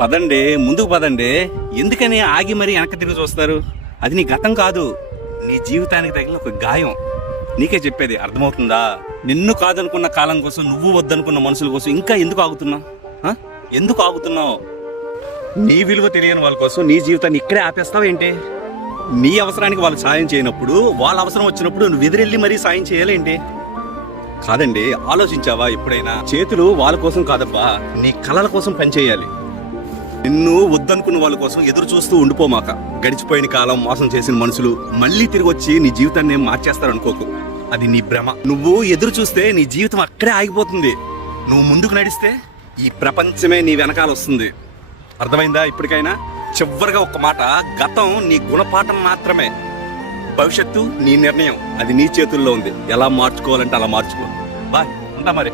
పదండి, ముందుకు పదండి. ఎందుకని ఆగి మరీ వెనక్కి తిరిగి చూస్తారు? అది నీ గతం కాదు, నీ జీవితానికి తగిన ఒక గాయం. నీకే చెప్పేది అర్థమవుతుందా? నిన్ను కాదనుకున్న కాలం కోసం, నువ్వు వద్దనుకున్న మనుషుల కోసం ఇంకా ఎందుకు ఆగుతున్నావు? ఎందుకు ఆగుతున్నావు? నీ విలువ తెలియని వాళ్ళ కోసం నీ జీవితాన్ని ఇక్కడే ఆపేస్తావేంటి? నీ అవసరానికి వాళ్ళు సాయం చేయనప్పుడు, వాళ్ళ అవసరం వచ్చినప్పుడు నువ్వు ఎదురెళ్ళి మరీ సాయం చేయాలేంటి? కాదండి, ఆలోచించావా ఎప్పుడైనా? చేతులు వాళ్ళ కోసం కాదబ్బా, నీ కలల కోసం పనిచేయాలి. నిన్ను వద్దనుకున్న వాళ్ళ కోసం ఎదురు చూస్తూ ఉండిపోమాక. గడిచిపోయిన కాలం, మోసం చేసిన మనుషులు మళ్ళీ తిరిగి వచ్చి నీ జీవితాన్ని మార్చేస్తారనుకోకు. అది నీ భ్రమ. నువ్వు ఎదురు చూస్తే నీ జీవితం అక్కడే ఆగిపోతుంది. నువ్వు ముందుకు నడిస్తే ఈ ప్రపంచమే నీ వెనకాల వస్తుంది. అర్థమైందా ఇప్పటికైనా? చివరిగా ఒక్క మాట, గతం నీ గుణపాఠం మాత్రమే, భవిష్యత్తు నీ నిర్ణయం. అది నీ చేతుల్లో ఉంది. ఎలా మార్చుకోవాలంటే అలా మార్చుకో. బాయ్, ఉంటా మరి.